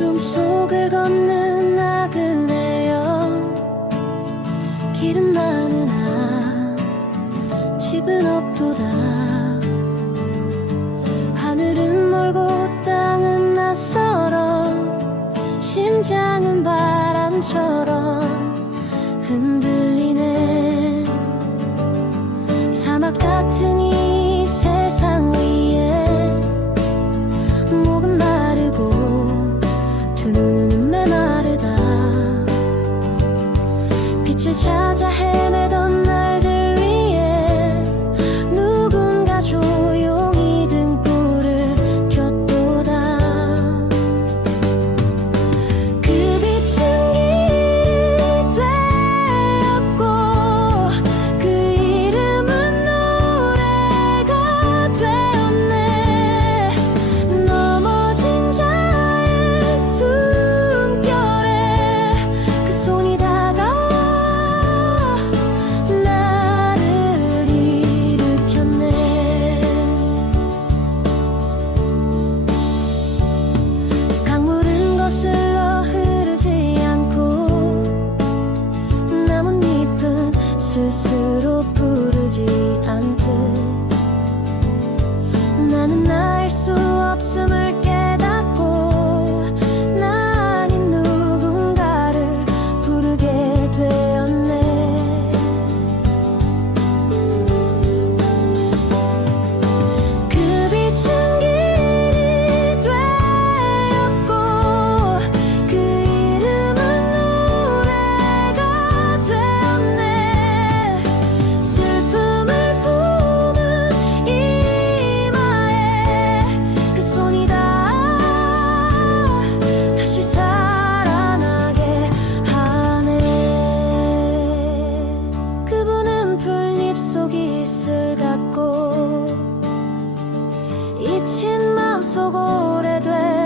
어둠 속을 걷는 나그네여. 길은 많으나 집은 없도다. 하늘은 멀고 땅은 낯설어. 심장은 바람처럼 흔들리네. 사막 같은 이 찾아 헤 속 이슬 같고 잊힌 마음속 오래된